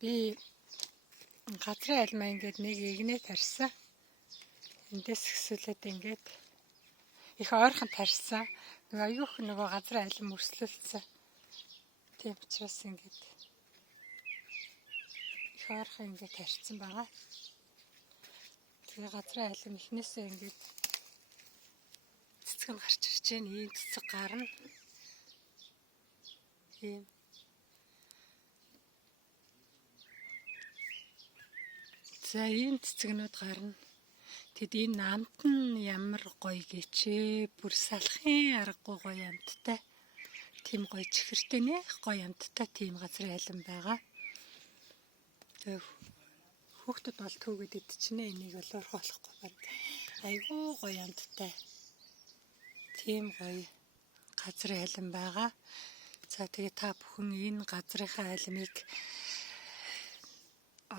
Би газрын айлмаа ингээд нэг игнээ тарьсан. Эндээс ихсүүлээд ингээд их ойрхон тарьсан. Нөгөө аюух нөгөө газрын айлм өрслөлдсөн. Тийм учраас ингээд их ойрхон ингээд тарьсан байгаа. Тэгээ газрын айлм ихнээсээ ингээд цэцэг нь гарч ирж байна. Ийм цэцэг гарна. Ийм за ийм цэцэгнүүд гарна. Тэгэд энэ амт нь ямар гоё гэчээ. Бүр салахын аргагүй гоё амттай. Тийм гоё чихэртэй нэх гоё амттай тийм газрын айлм байгаа. Тэгээ хүүхдүүд бол түүгээд идчихнэ. Энийг бол урах болохгүй байна. Айгүй гоё амттай. Тийм гоё газрын айлм байгаа. За тэгээ та бүхэн энэ газрынхаа айлмыг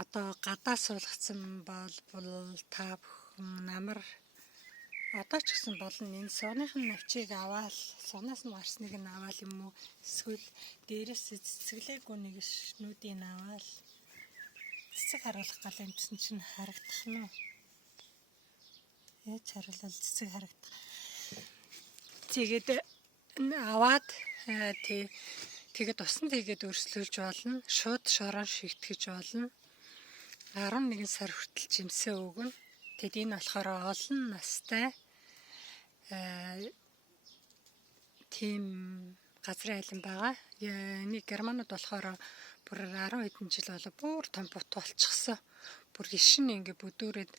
одоо гадаа суулгацсан бол та бүхэн намар одоо ч гэсэн болно энэ сууныхын навчийг аваад суунаас нь гарсныг нь аваад юм уу эсвэл дээрээс цэцэглээгүй нэг шнүүдийг аваад цэцэг харуулах гал юмсан чинь харагдах нь уу? Яаж харуулвал цэцэг харагдах. Тэгээд аваад тэгээд усан тэгээд өрслүүлж болно. Шууд шорон шигтгэж болно. 11 сар хүртэл жимсээ өгнө. Тэгэд энэ болохоор олон настай тийм газрын айлм байгаа. Энийг германууд болохоор бүр 10 хэдэн жил болоо бүр том бут болчихсон. Бүр ишин ингээ бүдүүрээд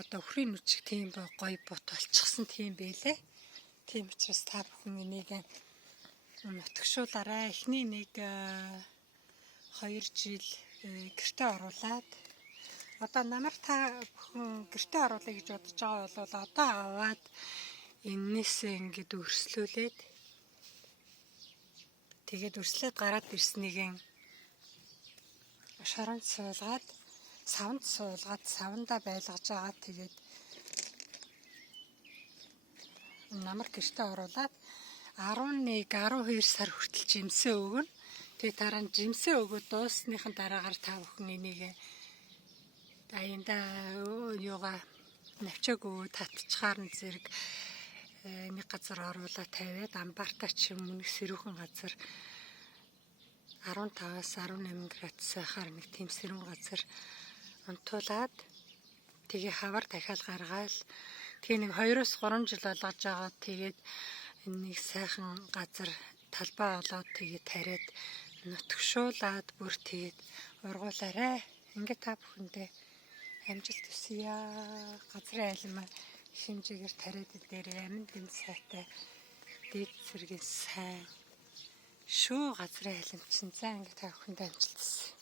одоо өхрийн нүчиг тийм гоё бут болчихсон тийм байлээ. Тийм учраас та бүхэн энийг нутгшуулаарай. Эхний нэг 2 жил гэртээ оруулаад одоо намар та бүхэн гэртээ оруулъя гэж бодож байгаа бол одоо аваад энээсээ ингээд өрслүүлээд тэгээд өрслөөд гараад ирснийг шоронд суулгаад савнда байлгаж байгаа. Тэгээд намар гэртээ оруулаад 11-12 сар хүртэл жимсээ өгнө. Тэгээд дараа нь жимсээ өгөөд дуусныхын дараагаар та бүхэн энийг даянда юугаа навчаагүй татчихаар нь зэрэг нэг газар оруулаад тавиад амбартаа ч юм уу нэг сэрүүхэн газар 15-аас 18 градус байхаар нэг тийм сэрүүн газар унтуулад тэгээ хавар дахиад гаргаал тэгээ нэг 2-3 жил болгож байгаа. Тэгээд нэг сайхан газар талбай болоод тэгээ тариад нутгшуулаад бүр тэгээд ургуулаарай. Ингээ та бүхэндээ амжилт хүсье. Газрын айлм хэмжээгээр тариад дээрээ амин гин сайтай дээд зэргийн сайн шүү газрын айлм чинь. За ингээ та бүхэндээ амжилт хүсье.